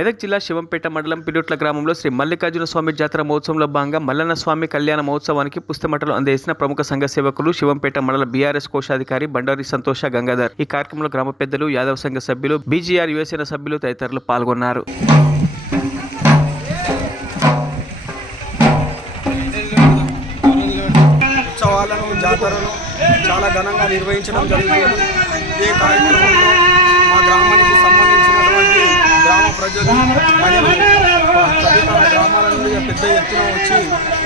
మెదక్ జిల్లా శివంపేట మండలం పిలుట్ల గ్రామంలో శ్రీ మల్లికార్జున స్వామి జాతర మహోత్సవంలో భాగంగా మల్లన్న స్వామి కళ్యాణ మహోత్సవానికి పుస్తమటలు అందజేసిన ప్రముఖ సంఘ సేవకులు శివంపేట మండల బీఆర్ఎస్ కోశాధికారి బండారి సంతోష గంగాధర్. ఈ కార్యక్రమంలో గ్రామ పెద్దలు, యాదవ సంఘ సభ్యులు, బీజీఆర్ యువసేన సభ్యులు తదితరులు పాల్గొన్నారు. ఉత్సవాలను, జాతరను చాలా ఘనంగా నిర్వహించడం జరుగుతుంది. ఈ కార్యక్రమంలో మా గ్రామానికి సంబంధించినటువంటి గ్రామ ప్రజలు మరియు తదితర గ్రామాల నుండి పెద్ద ఎత్తున వచ్చి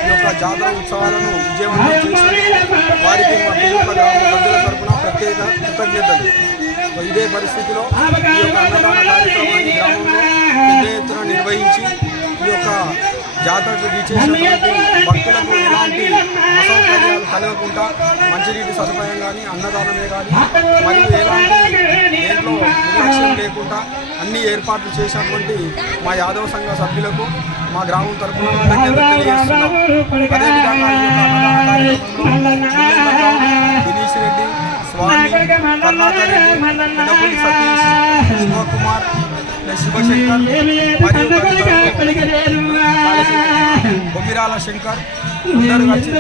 ఈ యొక్క జాతర ఉత్సవాలను విజయవంతం చేసినందుకు వారికి మా పిలుపుల గ్రామ ప్రజల తరఫున ప్రత్యేక కృతజ్ఞతలు. ఇదే పరిస్థితిలో ఈ యొక్క అన్నదాన కార్యక్రమాన్ని గ్రామంలో పెద్ద ఎత్తున నిర్వహించి ఈ యొక్క జాతరకు విచ్చేసినటువంటి భక్తులకు ఎలాంటి అసౌకర్యాలు కలగకుండా మంచినీటి సదుపాయం కానీ, అన్నదానమే కానీ మరియు ఎలాంటి దేంట్లో నిర్లక్ష్యం లేకుండా అన్ని ఏర్పాట్లు చేసినటువంటి మా యాదవ సంఘ సభ్యులకు మా గ్రామం తరఫున తెలియజేస్తున్నాం. అదేవిధంగా ఈ యొక్క అన్నదాన కార్యక్రమంలో దినేష్ రెడ్డి, స్వామి, కర్ణాకర్ రెడ్డి, పెద్దపల్లి సతీష్, శివకుమార్, శివశంకర్ మరియు బొమ్మిరాల శంకర్ అందరూ కలిసి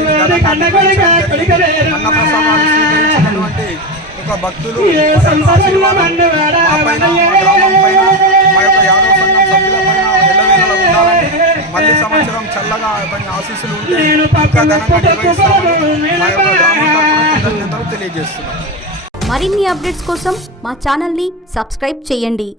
అన్నప్రసాదాలు స్వీకరించినటువంటి ఒక భక్తులు ఆశీర్వాదం మా పైన, మా గ్రామం పైన, మా యొక్క యాదవ సంఘం సభ్యుల పైన ఎల్లవేళలా ఉండాలని, మళ్ళీ సంవత్సరం చల్లగా పైన ఆశీస్సులు ఉంటే ఇంకా ఘనంగా నిర్వహిస్తామని మా యొక్క గ్రామం తరఫున కృతజ్ఞతలు తెలియజేస్తున్నాం. మరిన్ని అప్డేట్స్ కోసం మా ఛానల్ని సబ్స్క్రైబ్ చేయండి.